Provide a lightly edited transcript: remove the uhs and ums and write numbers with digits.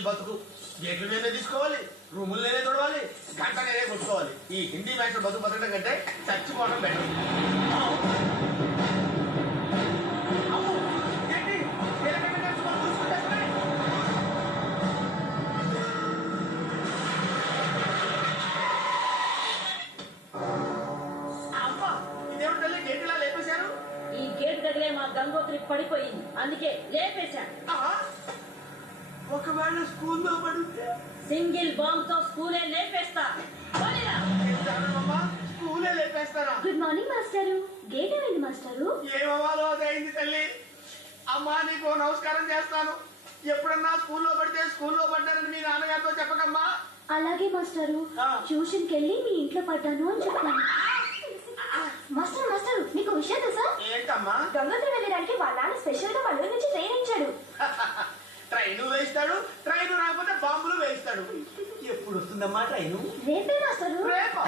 Single బతుకు. గేట్లు నేనే తీసుకోవాలి, రూములు నేనే తొడవాలి, గంట నేనే కొట్టుకోవాలి. ఈ హిందీ మాస్టర్ బతుకు బతకడం కంటే చచ్చిపోవడం బెటర్. ఈ గేట్ దగ్గరే మా గంగోత్రి పడిపోయింది, అందుకే లేపేశా. ఒకవేళ స్కూల్లో పడితే సింగిల్ బాంబ్ తో స్కూలే లేపేస్తా. స్కూలే లేపేస్తారా? గుడ్ మార్నింగ్ మాస్టారు. గేట్ ఏమైంది మాస్టారు? ఏమవ్వాలో అదైంది తల్లి. అమ్మా నీకు నమస్కారం చేస్తాను. ఎప్పుడన్నా స్కూల్లో పడితే స్కూల్లో పడ్డారని మీ నాన్నగారితో చెప్పకమ్మా. అలాగే మాస్టారు. ట్యూషన్కి వెళ్ళి మీ ఇంట్లో పడ్డాను అని చెప్తాను. మాస్టర్ మాస్టర్ మీకు విషయం తెలుసా? ఏంటమ్మా? గంగోత్రి వెళ్ళడానికి వాళ్ళ నాన్న స్పెషల్ గా వాళ్ళ నుంచి ట్రైన్ ఇచ్చాడు. ట్రైన్ వేయిస్తాడు, ట్రైన్ రాకపోతే బాంబులు వేయిస్తాడు. ఎప్పుడు వస్తుందమ్మా ట్రైను? రేపే మాస్టారు. రేపా?